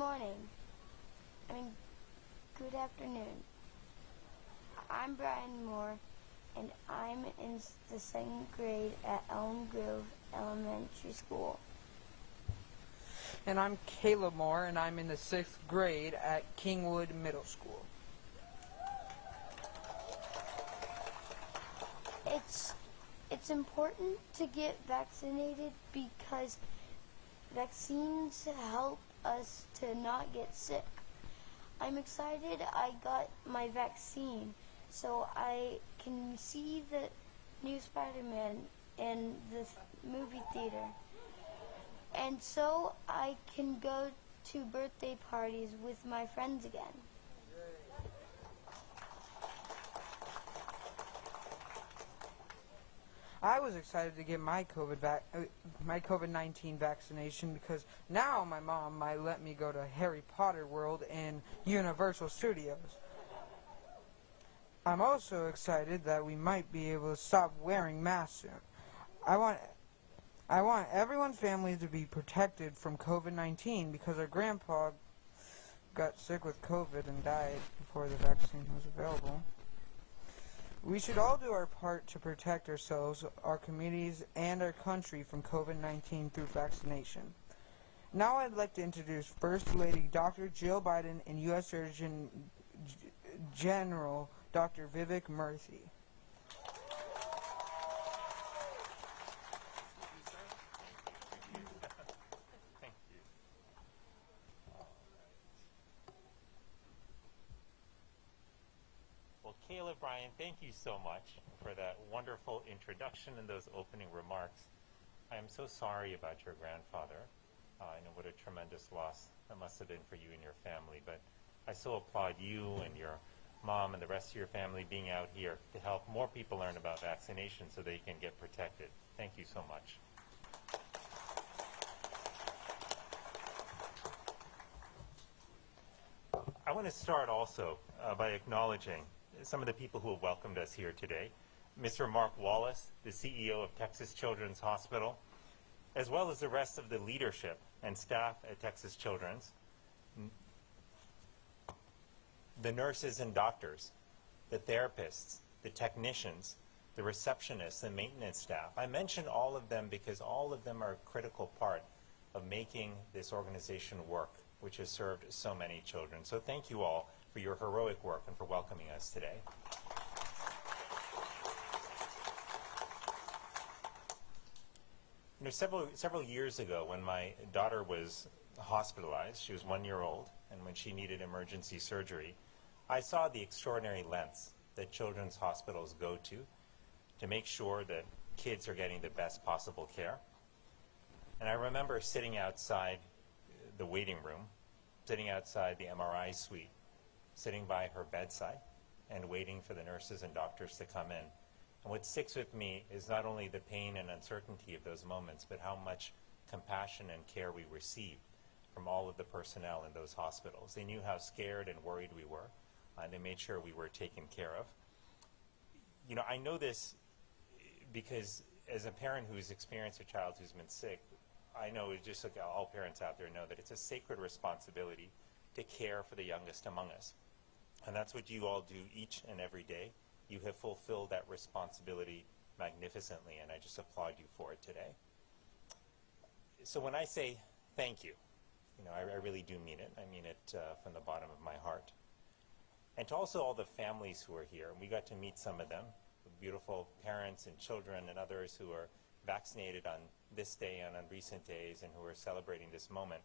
morning. Good afternoon. I'm Brian Moore, and I'm in the 2nd grade at Elm Grove Elementary School. And I'm Caleb Moore, and I'm in the 6th grade at Kingwood Middle School. It's important to get vaccinated because vaccines help us to not get sick. I'm excited I got my vaccine so I can see the new Spider-Man in the movie theater. And so I can go to birthday parties with my friends again. I was excited to get my COVID-19 vaccination because now my mom might let me go to Harry Potter World and Universal Studios. I'm also excited that we might be able to stop wearing masks soon. I want everyone's family to be protected from COVID-19 because our grandpa got sick with COVID and died before the vaccine was available. We should all do our part to protect ourselves, our communities, and our country from COVID-19 through vaccination. Now I'd like to introduce First Lady Dr. Jill Biden and U.S. Surgeon General Dr. Vivek Murthy. Caleb, Brian, thank you so much for that wonderful introduction and those opening remarks. I am so sorry about your grandfather. I know what a tremendous loss that must have been for you and your family, but I so applaud you and your mom and the rest of your family being out here to help more people learn about vaccination so they can get protected. Thank you so much. I want to start also by acknowledging some of the people who have welcomed us here today. Mr. Mark Wallace, the CEO of Texas Children's Hospital, as well as the rest of the leadership and staff at Texas Children's, the nurses and doctors, the therapists, the technicians, the receptionists, and maintenance staff. I mention all of them because all of them are a critical part of making this organization work, which has served so many children. So thank you all for your heroic work and for welcoming us today. You know, several years ago when my daughter was hospitalized, she was 1 year old, and when she needed emergency surgery, I saw the extraordinary lengths that children's hospitals go to make sure that kids are getting the best possible care. And I remember sitting outside the waiting room, sitting outside the MRI suite, sitting by her bedside and waiting for the nurses and doctors to come in. And what sticks with me is not only the pain and uncertainty of those moments, but how much compassion and care we received from all of the personnel in those hospitals. They knew how scared and worried we were, and they made sure we were taken care of. You know, I know this because as a parent who's experienced a child who's been sick, I know, just like all parents out there know, that it's a sacred responsibility to care for the youngest among us. And that's what you all do each and every day. You have fulfilled that responsibility magnificently, and I just applaud you for it today. So when I say thank you, you know, I really do mean it. I mean it from the bottom of my heart. And to also all the families who are here, and we got to meet some of them, the beautiful parents and children and others who are vaccinated on this day and on recent days and who are celebrating this moment.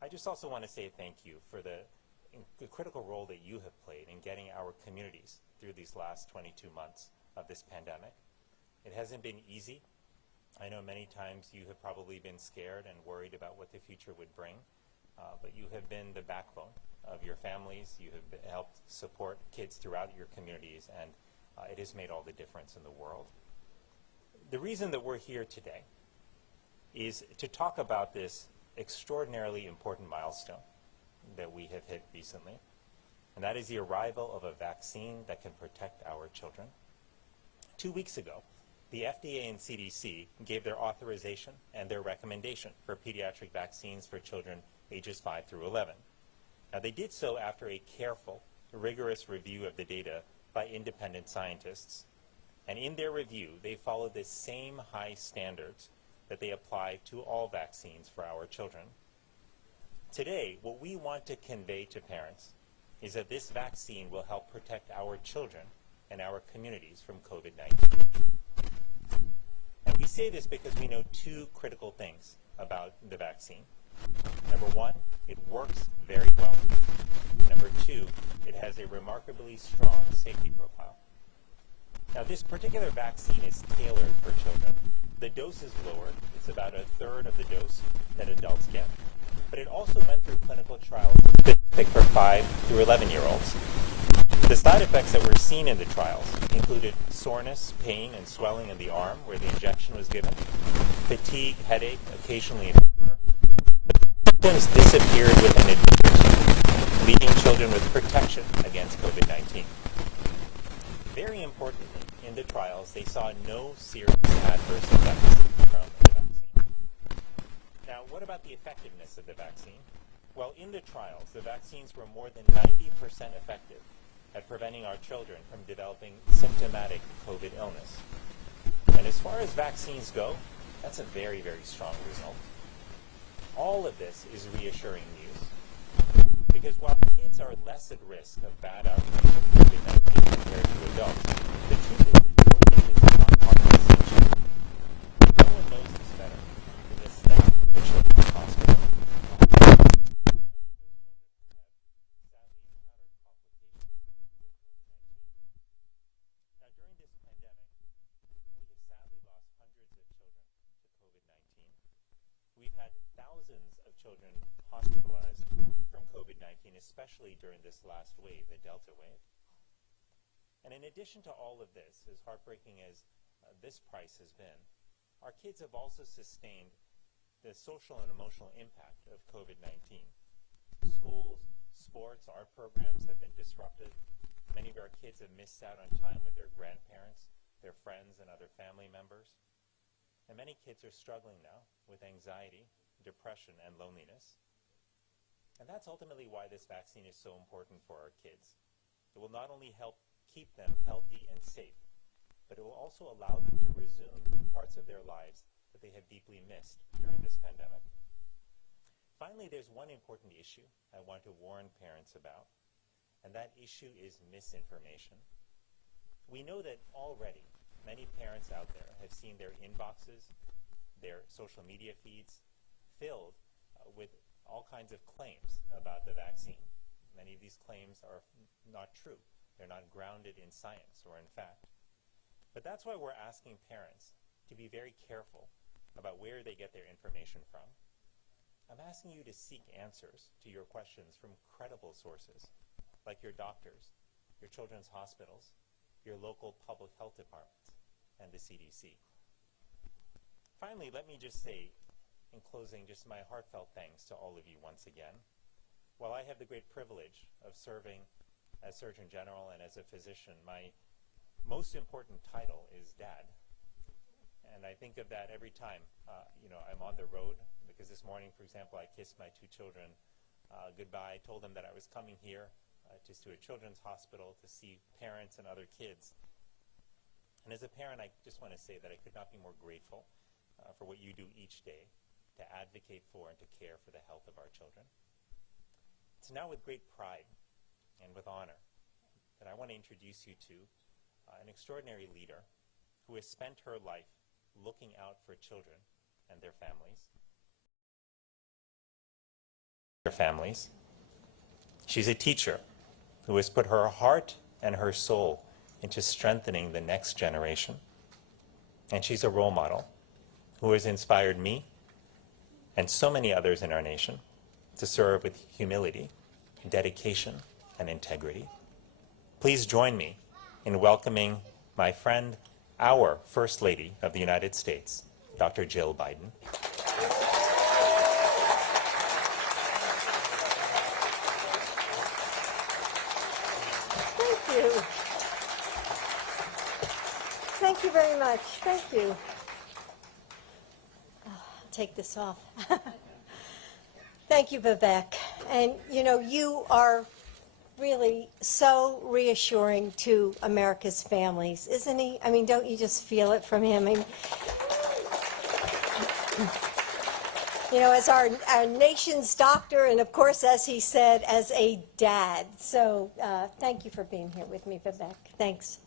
I just also want to say thank you for the critical role that you have played in getting our communities through these last 22 months of this pandemic. It hasn't been easy. I know many times you have probably been scared and worried about what the future would bring, but you have been the backbone of your families. You have helped support kids throughout your communities, and it has made all the difference in the world. The reason that we're here today is to talk about this extraordinarily important milestone that we have hit recently, and that is the arrival of a vaccine that can protect our children. 2 weeks ago, the FDA and CDC gave their authorization and their recommendation for pediatric vaccines for children ages 5 through 11. Now, they did so after a careful, rigorous review of the data by independent scientists. And in their review, they followed the same high standards that they apply to all vaccines for our children. Today, what we want to convey to parents is that this vaccine will help protect our children and our communities from COVID-19. And we say this because we know two critical things about the vaccine. Number one, it works very well. Number two, it has a remarkably strong safety profile. Now, this particular vaccine is tailored for children. The dose is lower. It's about a third of the dose that adults get. But it also went through clinical trials specific for 5 through 11-year-olds. The side effects that were seen in the trials included soreness, pain, and swelling in the arm where the injection was given, fatigue, headache, occasionally a fever. Symptoms disappeared within a day or two, leaving children with protection against COVID-19. Very importantly, in the trials, they saw no serious adverse effects from the vaccine. Now, what about the effectiveness of the vaccine? Well, in the trials, the vaccines were more than 90% effective at preventing our children from developing symptomatic COVID illness. And as far as vaccines go, that's a very, very strong result. All of this is reassuring news, because while kids are less at risk of bad outcomes of COVID-19 compared to adults, the truth is that COVID is not harmless in children. No one knows this better than the staff at the Children's Hospital. We've had thousands of children hospitalized from COVID-19, especially during this last wave, the Delta wave. And in addition to all of this, as heartbreaking as this price has been, our kids have also sustained the social and emotional impact of COVID-19. Schools, sports, art programs have been disrupted. Many of our kids have missed out on time with their grandparents, their friends, and other family members. And many kids are struggling now with anxiety, depression, and loneliness. And that's ultimately why this vaccine is so important for our kids. It will not only help keep them healthy and safe, but it will also allow them to resume parts of their lives that they have deeply missed during this pandemic. Finally, there's one important issue I want to warn parents about, and that issue is misinformation. We know that already many parents out there have seen their inboxes, their social media feeds filled with all kinds of claims about the vaccine. Many of these claims are not true. They're not grounded in science or in fact. But that's why we're asking parents to be very careful about where they get their information from. I'm asking you to seek answers to your questions from credible sources, like your doctors, your children's hospitals, your local public health departments, and the CDC. Finally, let me just say, in closing, just my heartfelt thanks to all of you once again. While I have the great privilege of serving as Surgeon General and as a physician, my most important title is Dad. And I think of that every time, I'm on the road, because this morning, for example, I kissed my 2 children goodbye, told them that I was coming here just to a children's hospital to see parents and other kids. And as a parent, I just want to say that I could not be more grateful for what you do each day to advocate for and to care for the health of our children. It's now with great pride and with honor that I want to introduce you to an extraordinary leader who has spent her life looking out for children and their families. She's a teacher who has put her heart and her soul into strengthening the next generation. And she's a role model who has inspired me and so many others in our nation to serve with humility, dedication, and integrity. Please join me in welcoming my friend, our First Lady of the United States, Dr. Jill Biden. Thank you. Thank you very much. Thank you. I'll take this off. Thank you, Vivek. And, you know, you are really so reassuring to America's families, isn't he? I mean, don't you just feel it from him? I mean, you know, as our nation's doctor, and of course, as he said, as a dad. So thank you for being here with me, Vivek. Thanks.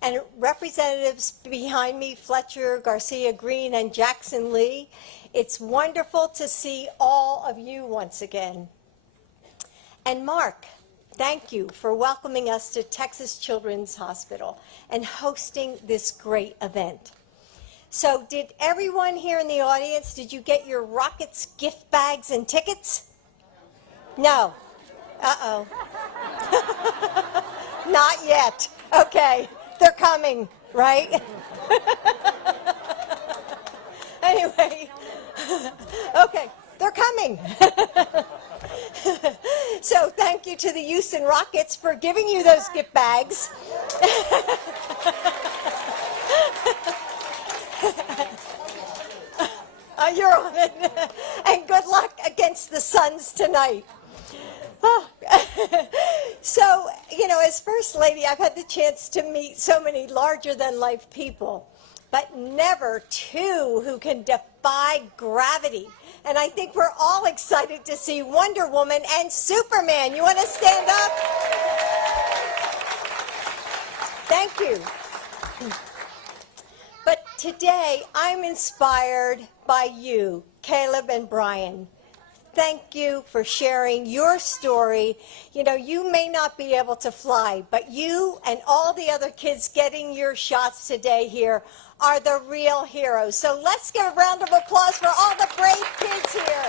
And representatives behind me, Fletcher, Garcia Green, and Jackson Lee, it's wonderful to see all of you once again. And Mark, thank you for welcoming us to Texas Children's Hospital and hosting this great event. So did everyone here in the audience, did you get your Rockets gift bags and tickets? No. Uh-oh. Not yet. Okay. They're coming, right? Anyway. Okay. They're coming. So thank you to the Houston Rockets for giving you those gift bags. You're on it. And good luck against the Suns tonight. Oh. So, you know, as First Lady, I've had the chance to meet so many larger-than-life people, but never two who can defy gravity. And I think we're all excited to see Wonder Woman and Superman. You want to stand up? Thank you. But today, I'm inspired by you, Caleb and Brian. Thank you for sharing your story. You know, you may not be able to fly, but you and all the other kids getting your shots today here are the real heroes. So let's give a round of applause for all the brave kids here.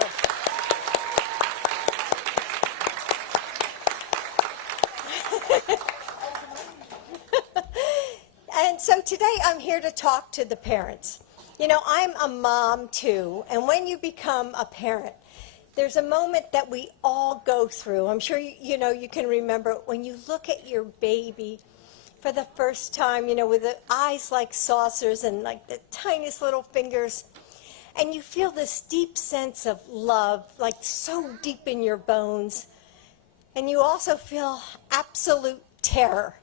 And so today I'm here to talk to the parents. You know, I'm a mom too, and when you become a parent, there's a moment that we all go through. I'm sure you know, you can remember when you look at your baby for the first time, you know, with the eyes like saucers and like the tiniest little fingers, and you feel this deep sense of love, like so deep in your bones. And you also feel absolute terror,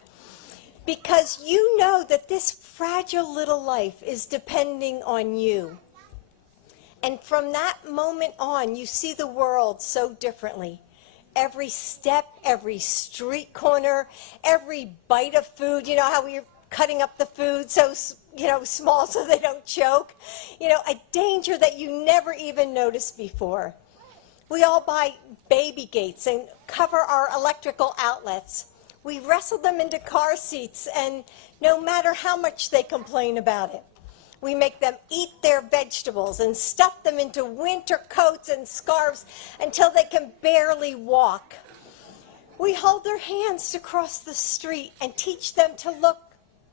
because you know that this fragile little life is depending on you. And from that moment on, you see the world so differently. Every step, every street corner, every bite of food, you know how we're cutting up the food so, you know, small so they don't choke. You know, a danger that you never even noticed before. We all buy baby gates and cover our electrical outlets. We wrestle them into car seats, and no matter how much they complain about it, we make them eat their vegetables and stuff them into winter coats and scarves until they can barely walk. We hold their hands to cross the street and teach them to look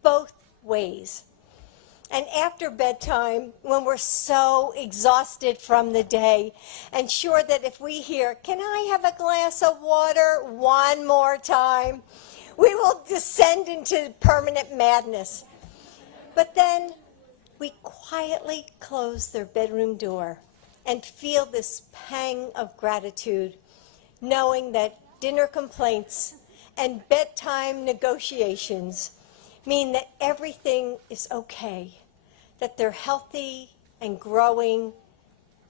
both ways. And after bedtime, when we're so exhausted from the day and sure that if we hear, "Can I have a glass of water one more time?" we will descend into permanent madness. But then we quietly close their bedroom door and feel this pang of gratitude, knowing that dinner complaints and bedtime negotiations mean that everything is okay, that they're healthy and growing,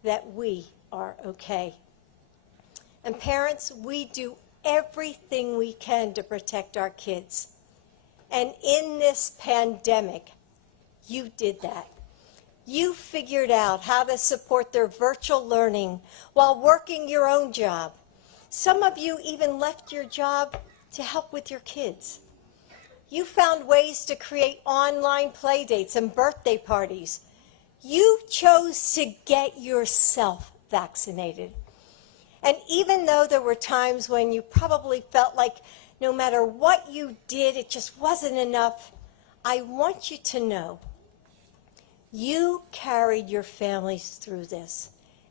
that we are okay. And parents, we do everything we can to protect our kids. And in this pandemic, you did that. You figured out how to support their virtual learning while working your own job. Some of you even left your job to help with your kids. You found ways to create online play dates and birthday parties. You chose to get yourself vaccinated. And even though there were times when you probably felt like no matter what you did, it just wasn't enough, I want you to know you carried your families through this,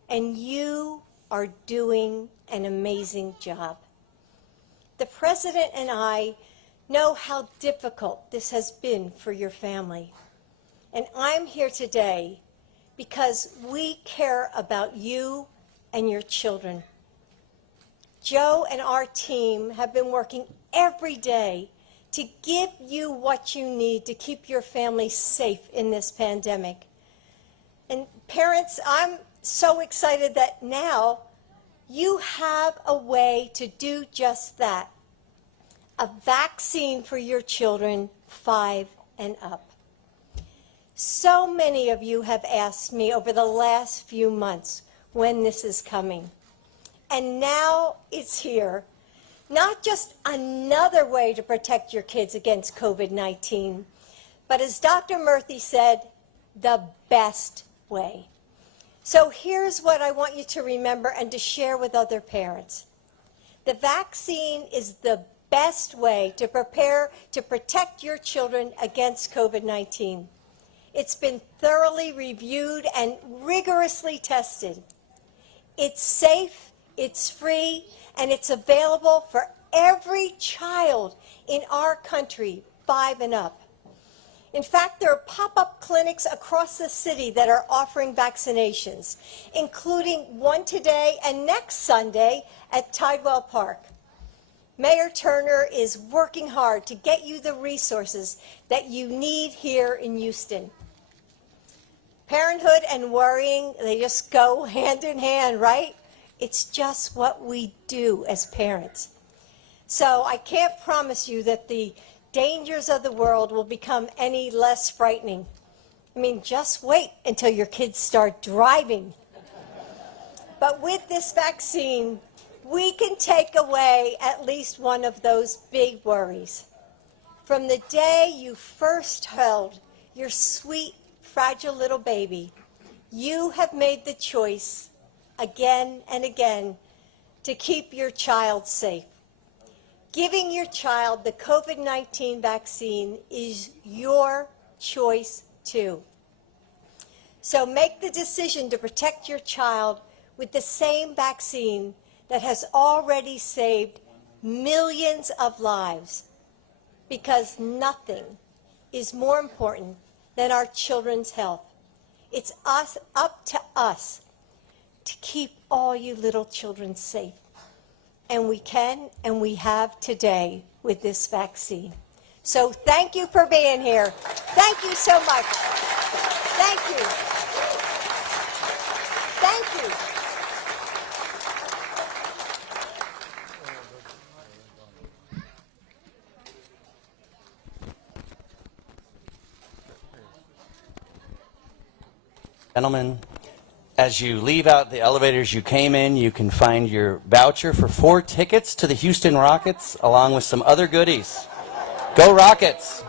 and you are doing an amazing job. The President and I know how difficult this has been for your family. And I'm here today because we care about you and your children. Joe and our team have been working every day to give you what you need to keep your family safe in this pandemic. And parents, I'm so excited that now you have a way to do just that. A vaccine for your children 5 and up. So many of you have asked me over the last few months when this is coming. And now it's here. Not just another way to protect your kids against COVID-19, but as Dr. Murthy said, the best way. So here's what I want you to remember and to share with other parents. The vaccine is the best way to prepare to protect your children against COVID-19. It's been thoroughly reviewed and rigorously tested. It's safe, it's free, and it's available for every child in our country 5 and up. In fact, there are pop-up clinics across the city that are offering vaccinations, including one today and next Sunday at Tidewell Park. Mayor Turner is working hard to get you the resources that you need here in Houston. Parenthood and worrying, they just go hand in hand, right? It's just what we do as parents. So I can't promise you that the dangers of the world will become any less frightening. I mean, just wait until your kids start driving. But with this vaccine, we can take away at least one of those big worries. From the day you first held your sweet, fragile little baby, you have made the choice again and again to keep your child safe. Giving your child the COVID-19 vaccine is your choice too. So make the decision to protect your child with the same vaccine that has already saved millions of lives, because nothing is more important than our children's health. It's up to us to keep all you little children safe. And we can, and we have today with this vaccine. So thank you for being here. Thank you so much. Thank you. Thank you. Gentlemen, as you leave out the elevators you came in, you can find your voucher for 4 tickets to the Houston Rockets, along with some other goodies. Go Rockets!